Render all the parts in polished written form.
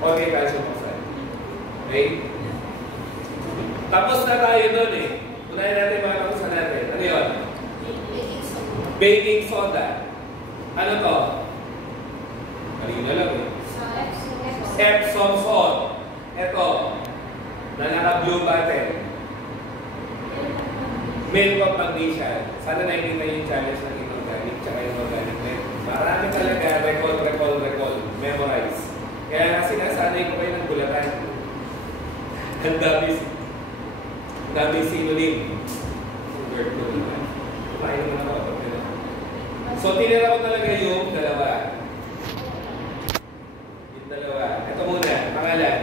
o kay calcium oxide. Okay? Tapos na tayo doon eh. Unahin natin mga kapusan natin. Ano yun? Baking soda. Ano to? Kanina lang eh. Epsom salt. Ito. Na naka-blue button. Milk of magnesia. Sana nakikita yung challenge ng inorganic tsaka yung organic milk. Marami talaga. Recall. Memorize. Kaya nga sinasanay ko kayo ng bulatan. Ang dami synonym. Word ko naman. Kumain naman ako kapag nila. So, tinira ko talaga yung dalawa. Yung dalawa. Ito muna. Pangalan.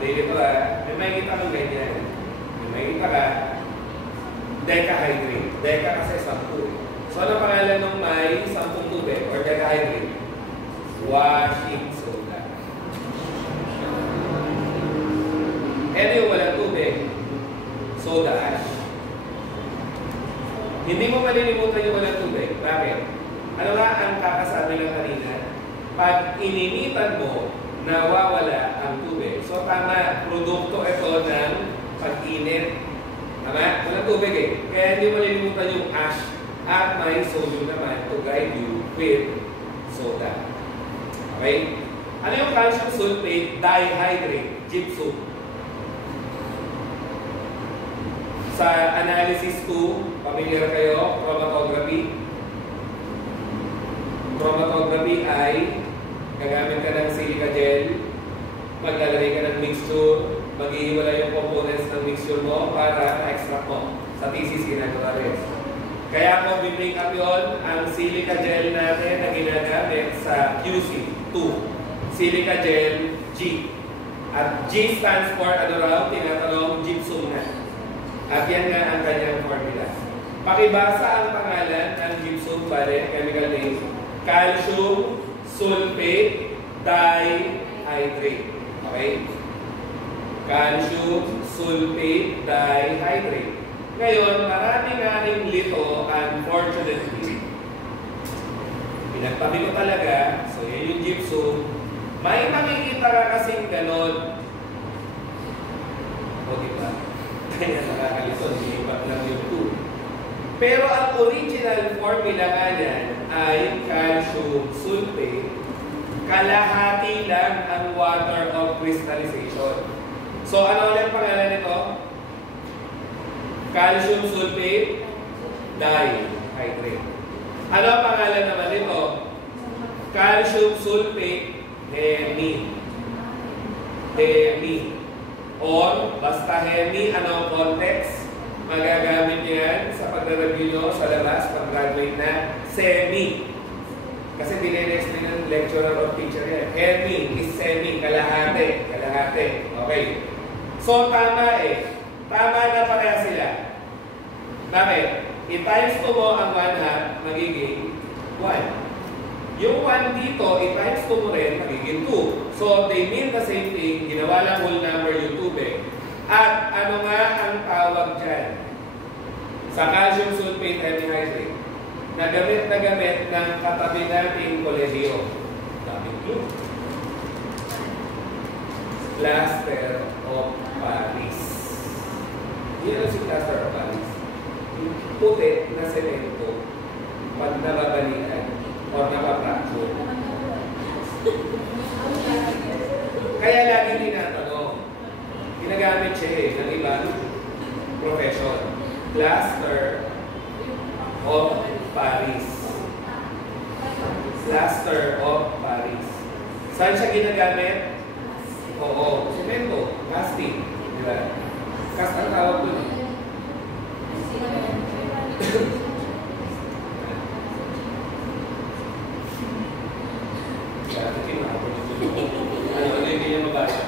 Dito may makikita kang ganyan. May makikita ka. Decahydrate. Deca kasi 10. So, ano pangalan ng may 10 tubig or decahydrate? Washing soda. Ano yung walang tubig? Soda ash. Hindi mo malilimutan yung walang tubig. Bakit? Ano nga ang kakasabi lang kanina? Pag ininitan mo, nawawala ang tubig. So tama, produkto ito ng pag-init. Tama? Walang tubig eh. Kaya hindi mo malilimutan yung ash at may sodium naman to guide you with soda. Okay? Ano yung calcium sulfate dihydrate? Gypsum. Sa analysis 2, familiar kayo, chromatography. Chromatography ay gagamit ka ng silica gel, maglalagay ka ng mixture, maghihiwala yung components ng mixture mo para ma-extract mo. Sa thesis ginagawa rin. Kaya kung bibring up yun, ang silica gel natin na ginagamit sa QC2. Silica gel G. At G stands for ano raw, tinatanong gypsum na. At yan nga ang kanyang formula. Pakibasa ang pangalan ng gypsum pare, chemical name, calcium sulfate dihydrate. Okay? Calcium sulfate dihydrate. Ngayon, maraming lito, unfortunately. Pinagpabi ko talaga, so yan yung gypsum. May makikita ka kasing ganon. O diba? Kaya nakakalito, nilipat lang yung 2. Pero ang original formula nga yan ay calcium sulfate. Kalahati lang ang water of crystallization. So ano ulit pangalan nito? Calcium sulfate dihydrate. Ano ang pangalan naman nito? Calcium sulfate hemi. Or, basta hemi, anong context? Magagamit yan sa pag-review nyo sa labas, pag-graduate na, semi. Kasi dinene-explain ng lecturer or teacher yan. Hemi is semi, kalahati. Okay. So, tama eh. Tama na pareha sila. Bakit? I-times to mo ang 1/2, magiging 1. Yung 1 dito, i-times to mo rin, magiging 2. So, they mean the same thing. Ginawa lang whole number yung tubig. At ano nga ang tawag dyan? Sa calcium sulfate anhydride, na gamit ng katabi nating kolehiyo. Daming clue. Plaster of Paris. Yun ang si plaster of Paris. Yung puti na semento, pag nababalian, or napapracture. Kaya lagi tinatanong, ginagamit siya ng ibang profession. Plaster of Paris. Plaster of Paris. Saan siya ginagamit? Oo, semento, casting. Diba? Cast ang tawag doon. Ano hindi niya mabasa?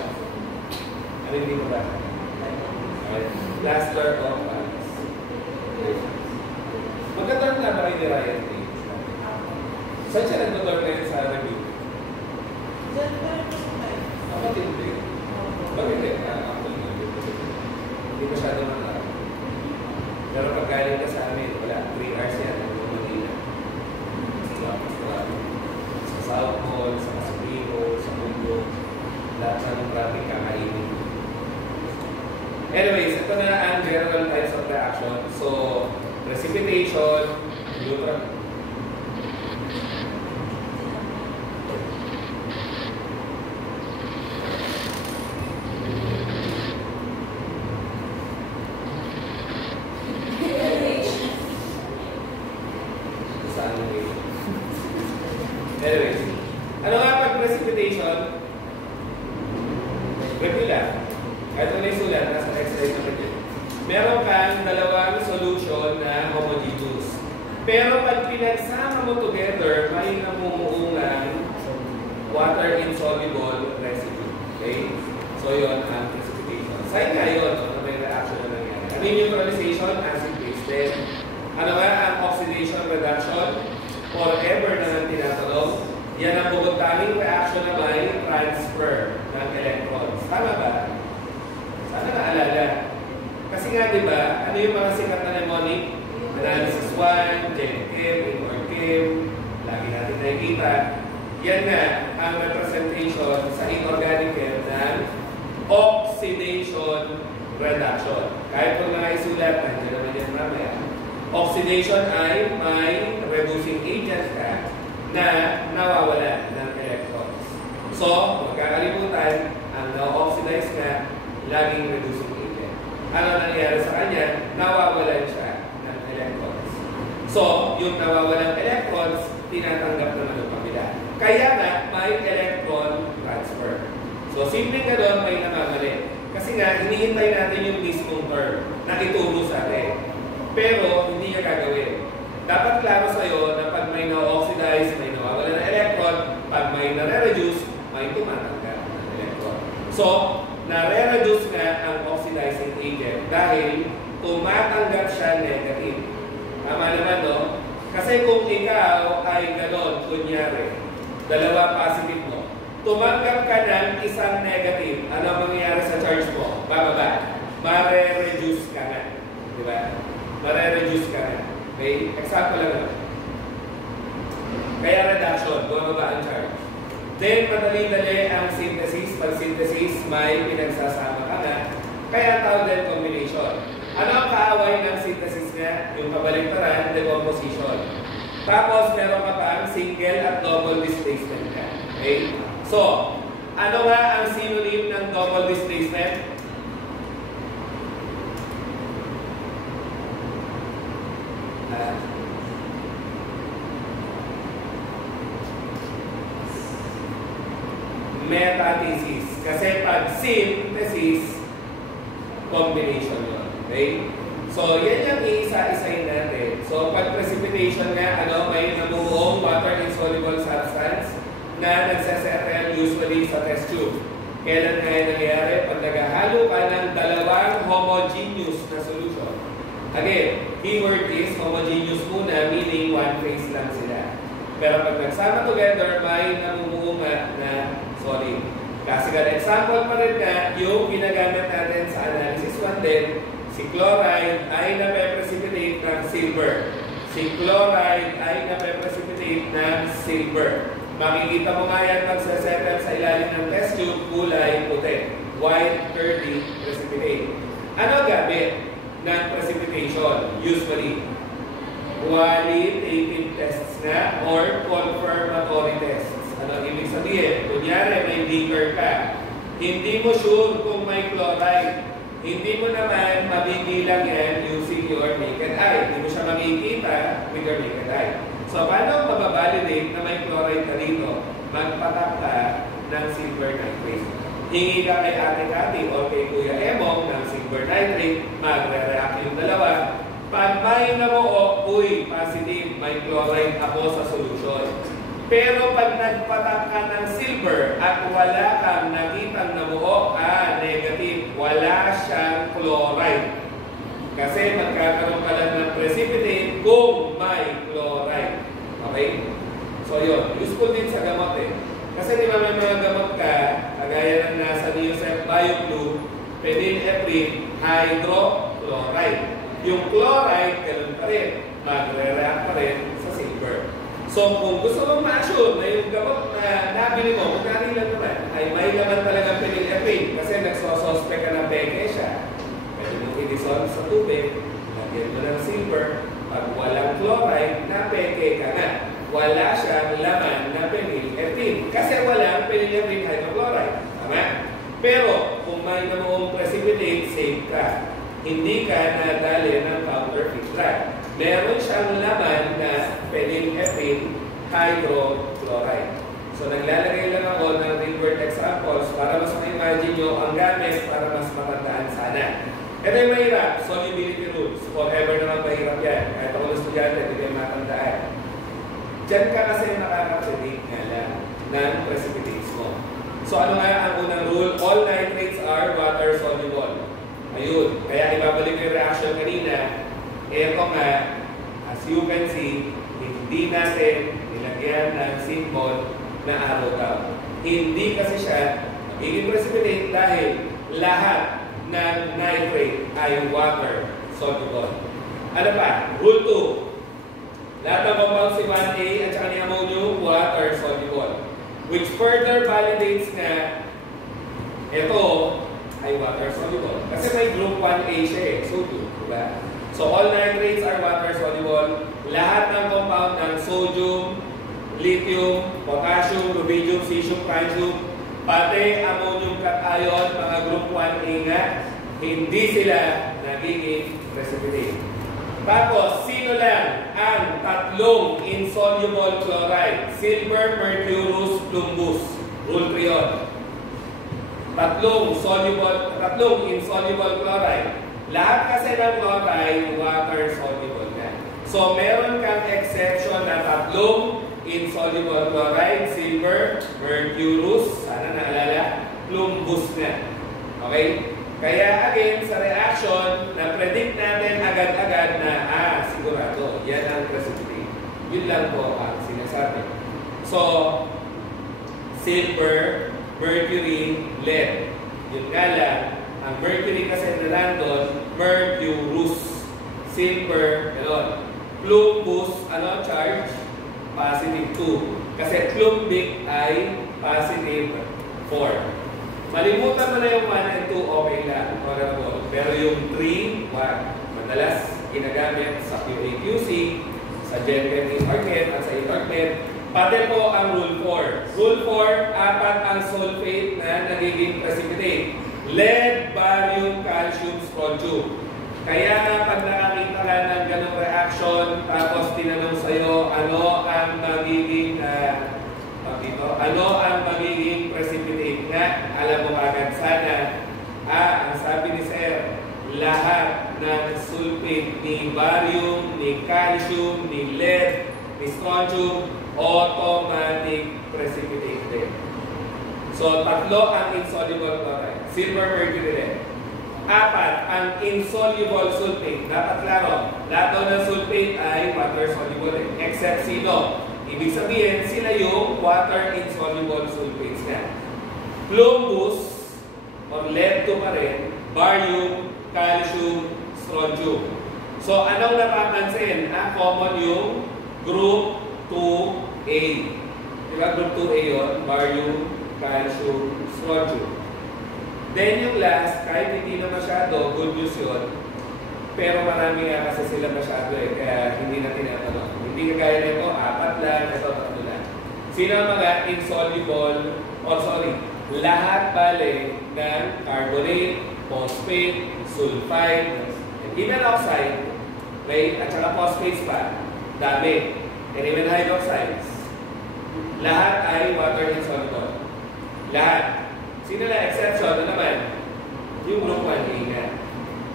Ano hindi mabasa? Plaster of Paris. Magkatawag na ba kayo ni Ryan Day? Saan siya nagtutawag ngayon sa review? Bakit hindi? Bakit hindi? Hindi masyado malaki. Pero pag galing ka sa amin, wala. 3 hours yan. Ang Manila. Sa South Mall, sa Masubiro, Anyways, ito na ang general types of reaction. So, precipitation, neutral. Anyways, ano nga pag precipitation? Review lang. Ito na yung sulat, nasa next slide naman yun. Meron kang dalawang solution na homogeneous. Pero pag pinagsama mo together, may namumuungan water-insoluble residue. Okay? So yun ang precipitation. Sign nga yun, na may reaction na nangyari. Ano yung neutralization? Acid-base. Then, ano nga ang oxidation reduction? Forever na nang tinatanong. Yan ang bukod-tanging reaction na may transfer ng electrons. Tama ba? Sana naalala. Kasi nga, di ba, ano yung mga sikat na mnemonic? Analysis 1, Gen Chem, Inward Chem, lagi natin nakikita. Yan nga ang representation sa inorganic chem ng oxidation reduction. Kahit kung mga isulat, nandiyan naman yan mamaya. Oxidation ay may reducing agent ka na nawawala ng electrons. So, huwag kakalimutan, ang na-oxidize nga, laging reducing agent. Ano nangyari sa kanya? Nawawalan siya ng electrons. So, yung nawawalan electrons, tinatanggap naman ng pamila. Kaya nga, may electron transfer. So, simple ka doon, may namamali. Kasi nga, hinihintay natin yung mismong term na ituro sa atin. Pero, hindi niya gagawin. Dapat klaro sa'yo na pag may na-oxidize, may nawawala ng electron, pag may nare-reduce, may tumatanggap ng electron. So, nare-reduce nga ang oxidizing agent dahil tumatanggap siya negative. Tama naman, no? Kasi kung ikaw ay ganon, kunyari, dalawa positive mo, tumanggap ka ng isang negative, ano ang mangyayari sa charge mo? Bababa. Mare-reduce ka na. Di ba? Mare-reduce ka na. Okay? Example lang naman. Kaya reduction, bumaba ang charge. Then, madali-dali ang synthesis. Pag synthesis, may pinagsasama ka na. Kaya tawag din combination. Ano ang kaaway ng synthesis nga? Yung kabaligtaran, decomposition. Tapos, meron ka pa ang single at double displacement ka. Okay? So, ano nga ang synonym ng double displacement? Metathesis. Kasi pag synthesis, combination yun. Okay? So, yan yung iisa-isayin natin. So, pag precipitation nga, may namumuong water-insoluble substance na nagsasettle usually sa test tube. Kailan nga yung nangyayari? Pag naghahalo ka ng dalawang homogeneous na solution. Again, keyword is homogeneous muna, meaning one phase lang sila. Pero pag nagsama together, may namumuunga na solid. Classical example pa rin nga, yung ginagamit natin sa analysis 1 din, si chloride ay nape-precipitate ng silver. Si chloride ay nape-precipitate ng silver. Makikita mo nga yan magsasettle sa ilalim ng test tube, kulay puti. White, curly, precipitate. Ano gamit ng precipitation? Usually, qualitative tests nga or confirmatory tests. Ano ang ibig sabihin? Kunyari, may beaker ka. Hindi mo sure kung may chloride. Hindi mo naman mabibilang yan using your naked eye. Hindi mo siya makikita with your naked eye. So, paano mababalidate na may chloride ka dito? Magpatak ka ng silver nitrate. Hingi ka kay Ate Cathy o kay Kuya Emong ng silver nitrate, magre-react yung dalawa. Pag may namuo, positive, may chloride ako sa solution. Pero pag nagpatak ka ng silver at wala kang nakitang namuo, negative, wala siyang chloride. Kasi magkakaroon ka lang ng precipitate kung may chloride. Okay? So yun, useful din sa gamot eh. Kasi di ba may mga gamot ka, kagaya ng nasa Neosep BioBlue, phenylephrine, hydrochloride. Yung chloride, ganun pa rin. Magre-react pa rin sa silver. So kung gusto mong ma-assure na yung gamot na nabili mo, magkano lang naman, ay may laman talagang phenylephrine kasi nagsosospect ka ng peke siya. Pero, kung may namang precipitate, safe ka. Hindi ka nadali ng counterfeit drug. Meron siyang laman na phenylephrine hydrochloride. So, naglalagay lang ako ng real-world examples para mas ma-imagine nyo ang gamit para mas matandaan sana. Ito yung mahirap, solubility rules. Forever naman mahirap yan. Kahit ako ng estudyante, hindi kayo matandaan. Diyan ka kasi nakaka-predict nga lang ng precipitates mo. So, ano nga ang unang rule? All nitrates are water-soluble. Ayun. Kaya ibabalik ko yung reaction kanina. Ito nga, as you can see, hindi natin nilagyan ng symbol na arrow daw. Hindi kasi siya magiging precipitate dahil lahat ng nitrate ay water soluble. Ano pa? Rule 2. Lahat ng compounds si 1A at saka ni ammonium water soluble. Which further validates na ito ay water soluble. Kasi may group 1A siya eh. Sodium. Diba? So all nitrates are water soluble. Lahat ng compound ng sodium, lithium, potassium, rubidium, cesium, francium, pati ammonium cation, mga group 1A nga, hindi sila nagiging precipitate. Tapos, sino lang ang tatlong insoluble chloride? Silver, mercurous, plumbus. Rule 3 yun. Tatlong insoluble chloride. Lahat kasi ng chloride, water soluble na. So, meron kang exception na tatlong insoluble chloride, silver, mercurous, sana naalala, plumbus na. Okay? Kaya again, sa reaction, na-predict natin agad-agad na, sigurado, yan ang precipitate. Yun lang po ang sinasabi. So, silver, mercury, lead. Yun nga lang, ang mercury kasi na nandun, mercurous. Silver, gano'n. Plumbus, ano charge? Positive 2. Kasi plumbic ay positive 4. Malimutan mo na yung 1 and 2, okay lang. Tolerable. Pero yung 3, madalas ginagamit sa QA/QC, sa GenChem Internet at sa Internet. Pati po ang Rule 4. Rule 4, 4 ang sulfate na nagiging precipitate. Lead, barium, calcium, strontium. Kaya nga pag nakakita ka ng ganong reaction, tapos tinanong sa'yo, ano ang magiging precipitate nga? Alam mo agad sana, ang sabi ni Sir, lahat ng sulfate ni barium, ni calcium, ni lead, ni strontium, automatic precipitate din. So, 3 ang insoluble chloride. Silver, mercury, lead. 4 ang insoluble sulfate. Dapat klaro, lahat daw ng sulfate ay water soluble. Except sino? Ibig sabihin, sila yung water insoluble sulfates nga. Plumbus, or lead to pa rin, barium, calcium, strontium. So, anong napapansin? Common yung group 2A. Diba group 2A yun? Barium, calcium, strontium. Then yung last, kahit hindi na masyado, good news yun. Pero marami nga kasi sila masyado kaya hindi na tinatanong. Hindi kagaya nito, 4 lang, ito 3 lang. Sino ang mga insoluble, lahat bale ng carbonate, phosphate, sulfide, and even oxide, okay, at saka phosphates pa, dami, and even hydroxides. Lahat ay water insoluble. Lahat. Sino na exception? Ano naman? Yung group 1A nga.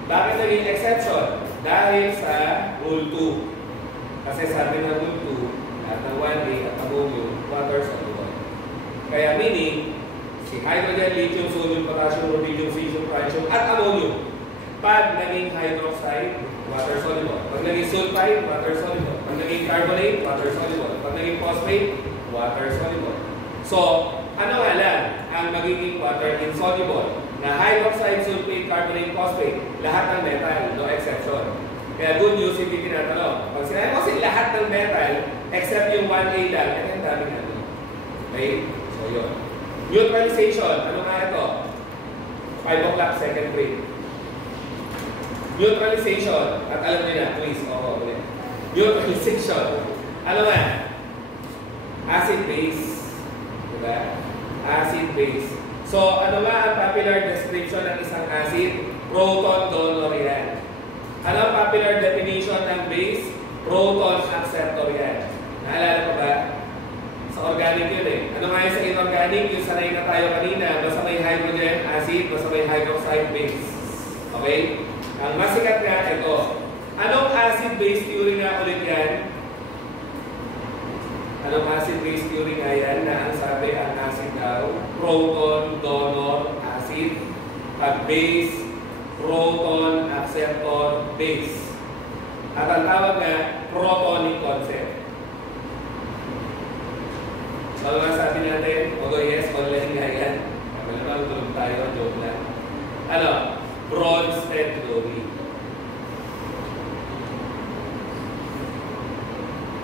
Bakit naging exception? Dahil sa Rule 2. Kasi sabi ng Rule 2, lahat ng 1A at ammonium, water soluble. Kaya meaning, si hydrogen, lithium, sodium, potassium, rubidium, cesium, francium, at ammonium. Pag naging hydroxide, water soluble. Pag naging sulfide, water soluble. Pag naging carbonate, water soluble. Pag naging phosphate, water soluble. So, ano nga lang ang magiging water insoluble? Na hydroxide, sulfate, carbonate, phosphate, lahat ng metal, no exception. Kaya good news, hindi tinatanong. Pag sinabi ko kasi lahat ng metal, except yung 1A lang, ang dami nga. Okay? So, yun. Neutralization. Ano nga ito? 5 o'clock, second grade. Neutralization. At alam niyo na, please. Ulit. Neutralization. Ano nga? Acid-base. Diba? Acid-base. So, ano nga ang popular description ng isang acid? Proton donor yan. Ano ang popular definition ng base? Proton acceptor yan. Naalala ko ba? Sa organic yun eh. Ano nga yung sa inorganic? Yung sanay na tayo kanina. Basta may hydrogen acid, basta may hydroxide base. Okay? Ang masikat nga, ito. Anong acid-base theory nga ulit yan? Anong acid-base theory nga yan na ang sabi ang acid daw? Proton donor acid. Pag base, proton acceptor base. At ang tawag nga, protonic concept. So, ano nga sabi natin? Although yes, online nga yan. Wala naman, tulog tayo, joke lang. Ano? Bronsted theory.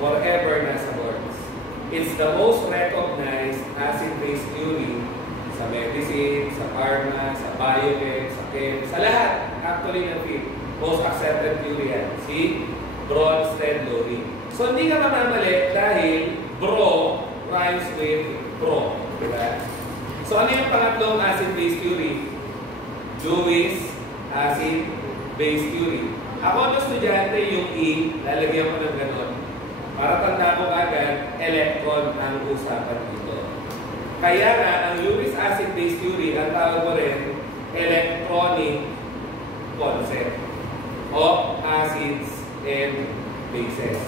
Forever nasa boards. It's the most recognized acid-base theory sa medicine, sa pharma, sa biotech, sa chem, sa lahat. Actually, ng field. Most accepted theory yan. Si Bronsted theory. So, hindi ka mamamali dahil bro rhymes with pro. Diba? So, ano yung pangatlong acid-base theory? Lewis acid-base theory. Ako na estudyante yung E, lalagyan ko ng ganon. Para tanda ko agad, electron ang usapan dito. Kaya nga, ang Lewis acid-base theory, ang tawag mo rin, electronic concept of acids and bases.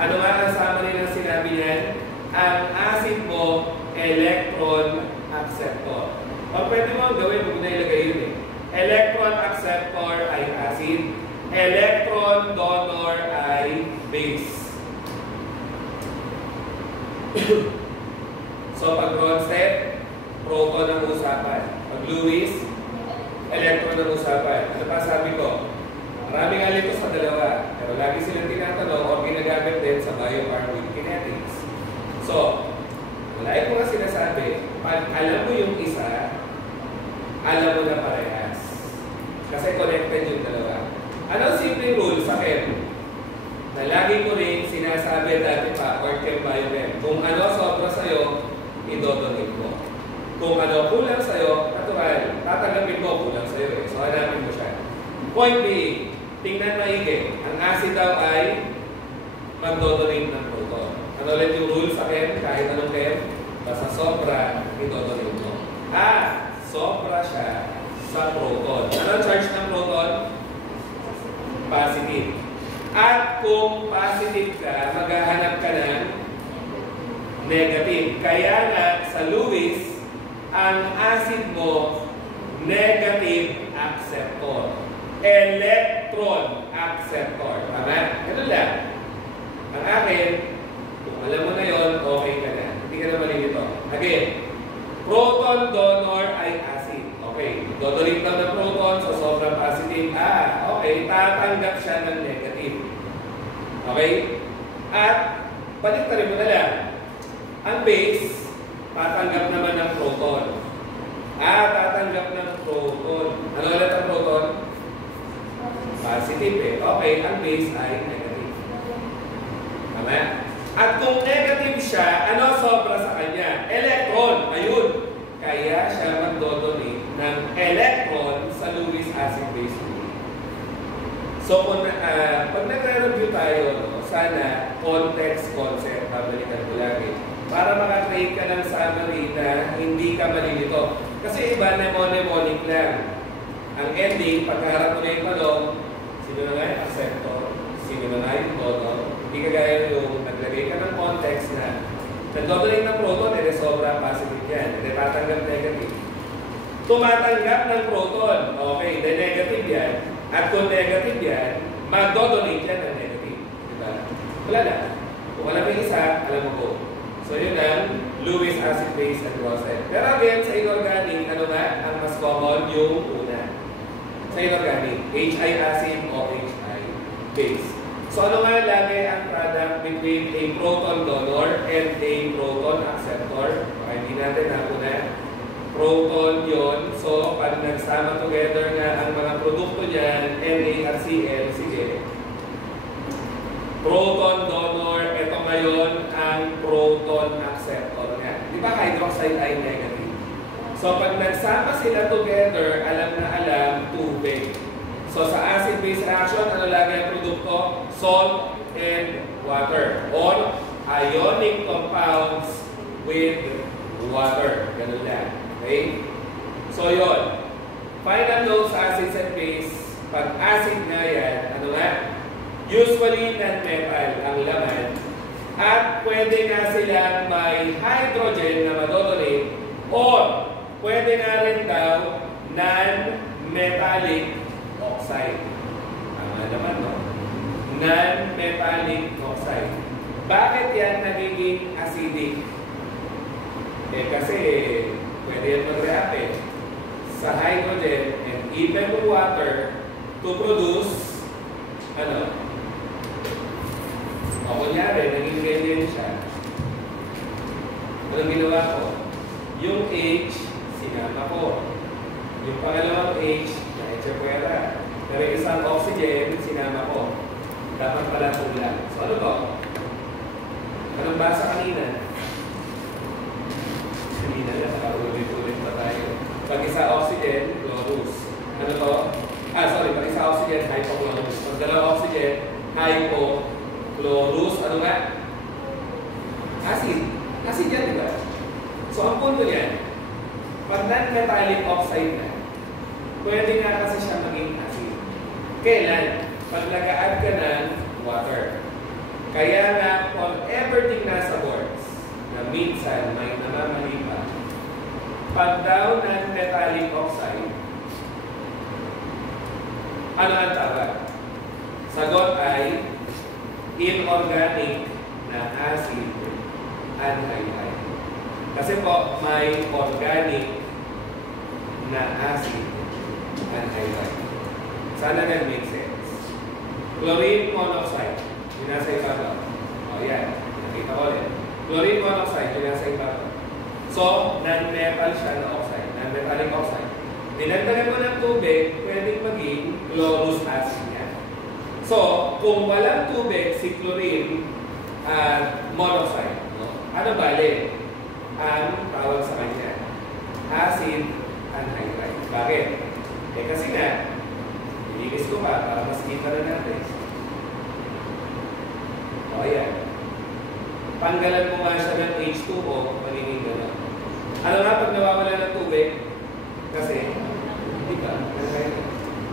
Ano nga ang summary ng sinabi niyan? Ang acid mo, electron acceptor. O pwede mo gawin, huwag na ilagay yun eh. Electron acceptor ay acid, electron donor ay base. So, pag Bronsted, proton ang usapan. Pag Lewis, electron ang usapan. Ano pa sabi ko? Marami nga lito sa dalawa. Pero lagi silang tinatanong o ginagamit din sa bioarming kinetics. So, like ko nga sinasabi, pag alam mo yung isa, alam mo na parehas. Kasi connected yung dalawa. Anong simple rule sa chem? Na lagi ko rin sinasabi dati pa, or chem biochem, kung ano sobra sa'yo, idodonate mo. Kung ano kulang sa'yo, natural, tatanggapin mo kulang sa'yo eh. So, hanapin mo siya. Point being, tingnan maigi, ang acid daw ay magdodonate ng proton. Ano ulit yung rule sa chem? Kahit anong chem, basta sobra, idodonate mo. Sobra siya sa proton. Anong charge ng proton? Positive. At kung positive ka, maghahanap ka ng negative. Kaya nga, sa Lewis, ang acid mo, negative acceptor. Electron acceptor. Tama? Ganun lang. Ang akin, kung alam mo na yun, okay ka na. Hindi ka na malilito. Again, proton donor ay acid. Okay. Dodonate lang ng proton, so sobrang positive. Okay. Tatanggap siya ng negative. Okay? At, balik na rin mo na lang. Ang base, tatanggap naman ng proton. Tatanggap ng proton. Ano ulit ang proton? Positive eh. Okay, ang base ay negative. Tama? At kung negative siya, ano sobra sa kanya? Electron. Ayun. Kaya siya magdodonate ng electron sa Lewis acid-base theory. So, pag nagre-review tayo, sana context concept, babalikan ko lagi, para makakreate ka ng summary na hindi ka malilito. Kasi iba mnemonic lang. Ang ending, pagkaharap mo na yung tanong, sino na nga yung acceptor, sino na nga yung donor, hindi kagaya yung naglagay ka ng context na nagdodonate ng proton, sobra positive yan, tatanggap negative. Tumatanggap ng proton, okay, negative yan. At kung negative yan, magdodonate yan ng negative. Diba? Wala na. Kung alam mo isa, alam mo ko. So yun ang Lewis acid-base and Bronsted. Pero again, sa inorganic, ano nga, ang mas common yung una. Sa inorganic, HI acid o HI base. So ano nga lagi ang product between a proton donor and a proton acceptor? Okay, hindi natin nakuna. Proton yon. So, pag nagsama together na ang mga produkto niyan, NaHCl, sige. Proton donor, ito ngayon ang proton acceptor niya. Di ba hydroxide ay negative? So pag nagsama sila together, alam na alam, tubig. So sa acid-base reaction, ano lagi ang produkto? Salt and water. Or ionic compounds with water. Ganun lang. Okay? So yun. Final note sa acids and base. Pag acid nga yan, ano nga? Usually non-metal ang laman. At pwede nga silang may hydrogen na madodonate or pwede nga rin daw non-metallic oxide. Tama naman, no? Non-metallic oxide. Bakit yan nagiging acidic? Kasi pwede yan mag-react sa hydrogen and even water to produce ano? O kunyari, naging ganyan siya. Anong ginawa ko? Yung H, sinama ko. Yung pangalawang H, na-echa puwera. Pero isang oxygen, sinama ko. Dapat pala tulang. So ano to? Anong basa kanina? Kanina na, nakaulit-ulit pa tayo. Pag isa oxygen, chlorus. Ano to? Pag isa oxygen, hypochlorus. Pag dalawa oxygen, hypochlorus. Ano nga? Acid. Acid yan, di ba? So ang punto yan, pag non-metallic oxide na, pwede nga kasi siya maging acid. Kailan? Pag nag-a-add ka ng water. Kaya nga, on everything nasa boards, na minsan may namamali pa, pag daw non-metallic oxide, ano ang tawag? Sagot ay inorganic na acid anhydride. Kasi po, may organic na acid anhydride. Sana nag-make sense. Chlorine monoxide, yung nasa ibabaw. O yan, nakita ko ulit. Chlorine monoxide, yung nasa ibabaw. So, non-metal siya na oxide, non-metallic oxide. Dinagdagan mo ng tubig, pwedeng maging chlorous acid yan. So, kung walang tubig, si chlorine monoxide, no? Ano bale? Ang tawag sa kanya, acid anhydride. Bakit? Kasi nga, ilinis ko pa para mas kita na natin. O ayan. Tanggalan mo nga siya ng H2O, magiging gano'n. Ano nga pag nawawala ng tubig? Kasi, di ba?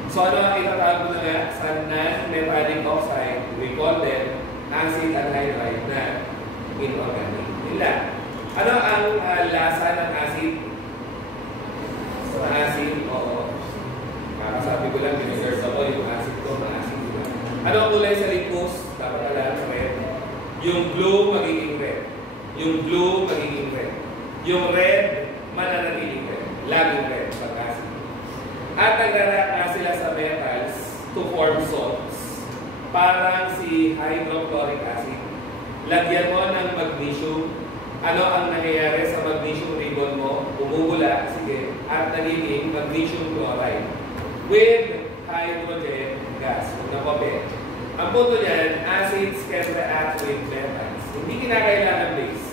So ano ang itatawag mo na nga sa non-metallic oxide, we call them acid anhydride na inorganic. Yun lang. Ano ang lasa ng acid? Acid, oo. Kakasabi ko lang, research ako yung acid ko, acid ko. Ano ang kulay sa lippos? Dapat alam, red. Yung blue, magiging red. Yung blue, magiging red. Yung red, mananatiling red. Laging red, pag-acid. At nag-react na sila sa metals to form salts. Parang si hydrochloric acid. Lagyan mo ng magnesium. Ano ang nangyayari sa magnesium ribbon mo? Bumubula, sige, at nagiging magnesium chloride with hydrogen gas. Huwag na kope. Ang punto niyan, acids can react with metals. Hindi kinakailangan base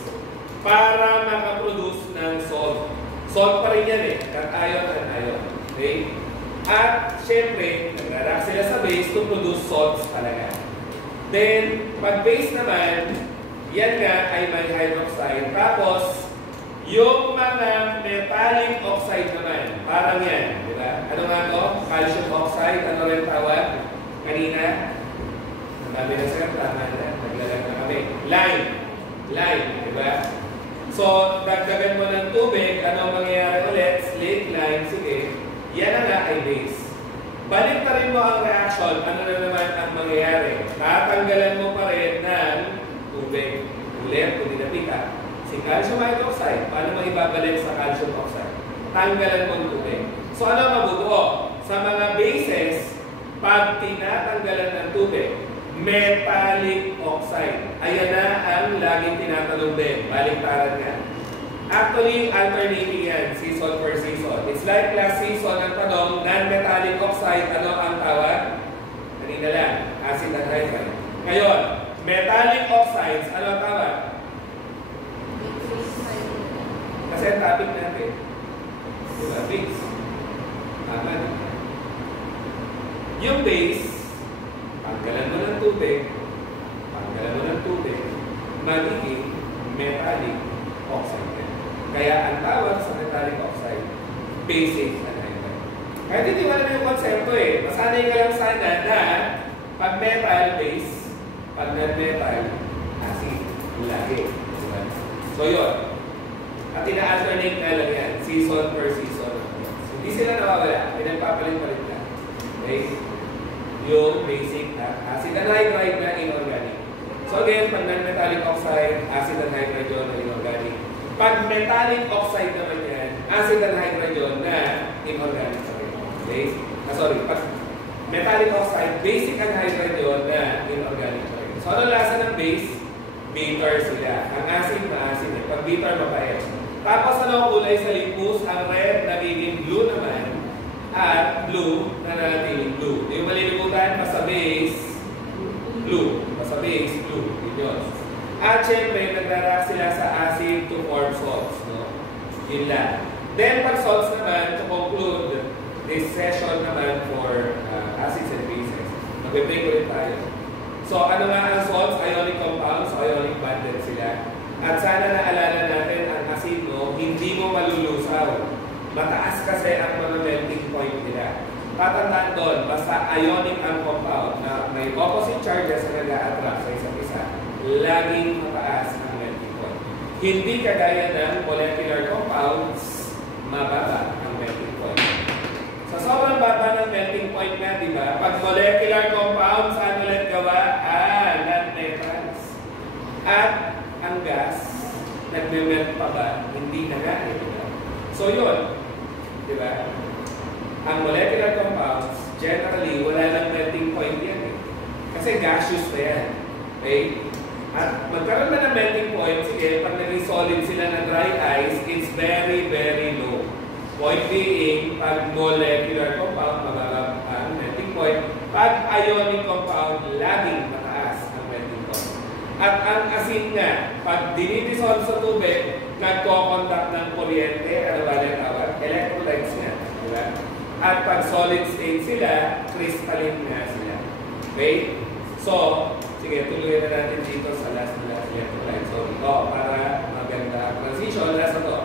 para makaproduce ng salt. Salt pa rin yan cation and ion. Okay? At syempre, nag-react sila sa base to produce salts talaga. Then, pag base naman, yan nga ay may hydroxide. Tapos, yung mga metallic oxide naman, parang yan, di ba? Ano nga to? Calcium oxide, ano rin tawag? Kanina, nabi na sir, tama na, naglalag na kami. Lime, di ba? So, dagdagan mo ng tubig, ano mangyayari ulit? Slate lime, sige. Yan na nga ay base. Balik pa rin mo ang reaction, ano na naman ang mangyayari? Tatanggalan mo pa rin ng tubig. Ulit, kung dinapika. Si calcium hydroxide, paano mo ibabalik sa calcium oxide? Tanggalan mo ng tubig. So ano ang mabubuo? Sa mga bases, pag tinatanggalan ng tubig, metallic oxide. Ayan na ang laging tinatanong din. Baliktaran nga. Actually, alternating yan, season per season. It's like last season ang tanong, non-metallic oxide, ano ang tawag? Kanina lang, acid anhydride. Ngayon, metallic oxides, ano ang tawag? Kasi ang topic natin. Diba? Base. Tama na. Yung base, panggalan mo ng tubig, magiging metallic oxide. Kaya ang tawag sa metallic oxide, basic anhydride. Kaya hindi wala na yung konsepto eh. Masanay ka lang sana na pag metal, base, pag non-metal, acid, lagi. Diba? So yun. At ina-alternate na lang yan, season per season. Hindi sila nawawala, pinagpapalit-palit na. Okay? Yung basic acid anhydride na inorganic. So again, pag non-metallic oxide, acid anhydride yun na inorganic. Pag metallic oxide naman yan, acid anhydride yun na inorganic. Okay? Sorry, pag metallic oxide, basic anhydride yun na inorganic. So ano lasa ng base? Bitter sila. Ang acid, maasin. Pag bitter, mapait. Tapos ano kulay sa litmus? Ang red, nagiging blue naman. At blue, nananatiling blue. Yung malilimutan, basta base, blue. Basta base, blue. Yun. At syempre, nagdarak sila sa acid to form salts. No? Yun lang. Then, pag salts naman, to conclude this session naman for acids and bases. Mag-break ulit tayo. So, ano nga ang salts? Ionic compounds, ionic bonded sila. At sana naalala natin ang acid, no? Hindi mo malulusaw. Mataas kasi ang mga melting point nila. Tatandaan doon, basta ionic ang compound na may opposite charges na nag-a-attract sa isa't isa, laging mataas ang melting point. Hindi kagaya ng molecular compounds, mababa ang melting point. Sa sobrang baba ng melting point na, di ba? Pag molecular compounds, ano ulit gawa? Non-metals. At ang gas, nagme-melt pa ba? Hindi na nga. So yun. Diba? Ang molecular compounds, generally, wala lang melting point yan eh. Kasi gaseous na yan. Okay? At magkaroon na ng melting point, sige, pag naging solid sila na dry ice, it's very, very low. Point being, pag molecular compound, mababa ang melting point. Pag ionic compound, laging mataas ang melting point. At ang asin nga, pag dinidissolve sa tubig, nagko-conduct ng kuryente, ano ba yung tawag? Electrolytes nga. Diba? At pag solid state sila, crystalline nga sila. Okay? So, sige, tuloy na natin dito sa last electrolytes. So, ito, para maganda ang transition, last na to.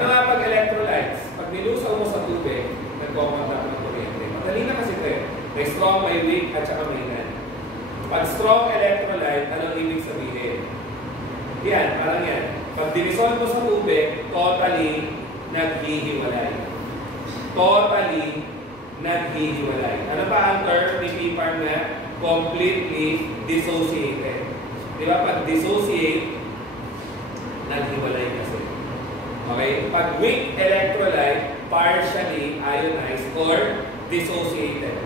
Ano nga pag electrolytes? Pag nilusaw mo sa tubig, nagko-conduct ng kuryente. Madali na kasi ito eh. May strong, may weak, at saka may non. Pag strong electrolyte, anong ibig sabihin? Yan, parang yan. Pag dinisol mo sa tubig, totally naghihiwalay. Totally naghihiwalay. Ano ba ang term ni Pipar na completely dissociated? Di ba? Pag dissociate, naghiwalay kasi. Okay? Pag weak electrolyte, partially ionized or dissociated.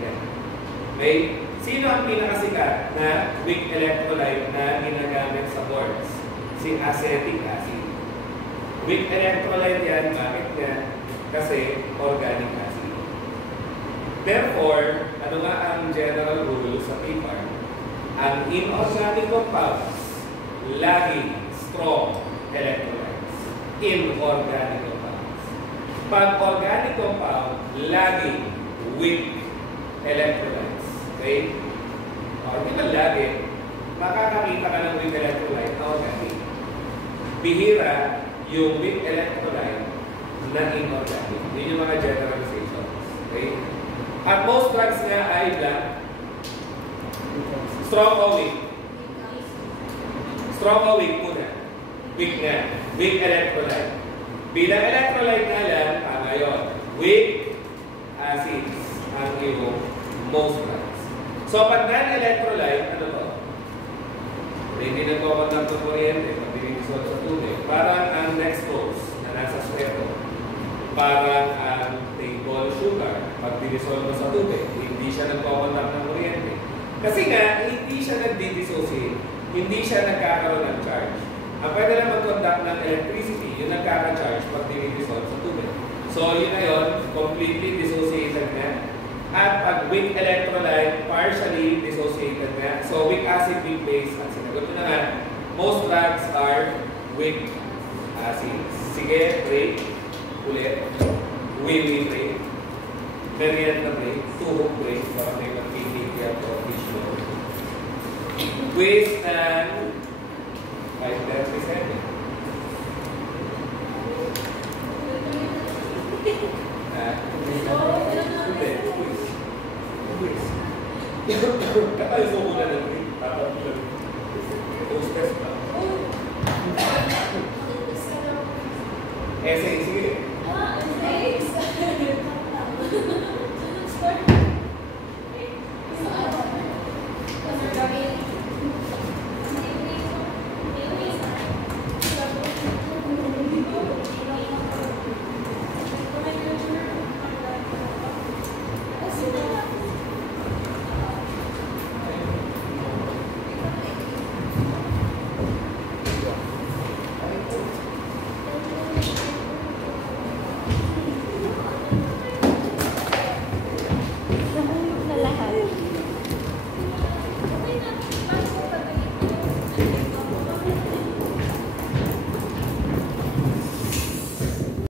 Okay? Sino ang pinakasikat na weak electrolyte na ginagamit sa boards? Si acetic acid. Weak electrolyte yan, bakit yan? Kasi organic acid. Therefore, ano nga ang general rule sa PPAR? Ang inorganic compounds, laging strong electrolytes. Inorganic compounds. Pag organic compound, laging weak electrolytes. Okay? O, hindi man lagi, makakakita ka ng weak electrolyte na organic. Bihira yung weak electrolyte na inorganic. Yun yung mga generalizations. Okay? At most drugs nga ay blank. Strong o weak? Strong o weak muna? Weak nga. Weak electrolyte. Bilang electrolyte nga lang, tama yun. Weak acids ang iyong most drugs. So, pag non-electrolyte, ano to? Hindi nagpapandag ng kuryente pag dinidissolve sa tubig. Parang ang dextrose na nasa sweto. Parang ang table sugar pag dinidissolve mo sa tubig. Hindi siya nagpapandag ng kuryente. Kasi nga, hindi siya nagdi-dissociate. Hindi siya nagkakaroon ng charge. Ang pwede lang mag-conduct ng electricity, yung nagkaka-charge pag dinidissolve sa tubig. So, yun na yun, completely dissociated na. At pag weak electrolyte, partially dissociated na. So, weak acid, weak base. At sinagot ko na nga, most drugs are weak acids. Sige, break. Ulit. Wee break, merienda break, tuhog break, para may magkikikya o tissue. Quiz ng 5:37. Kapag mo muna ng quiz, tapos post-test pa. Essay, sige. Essay.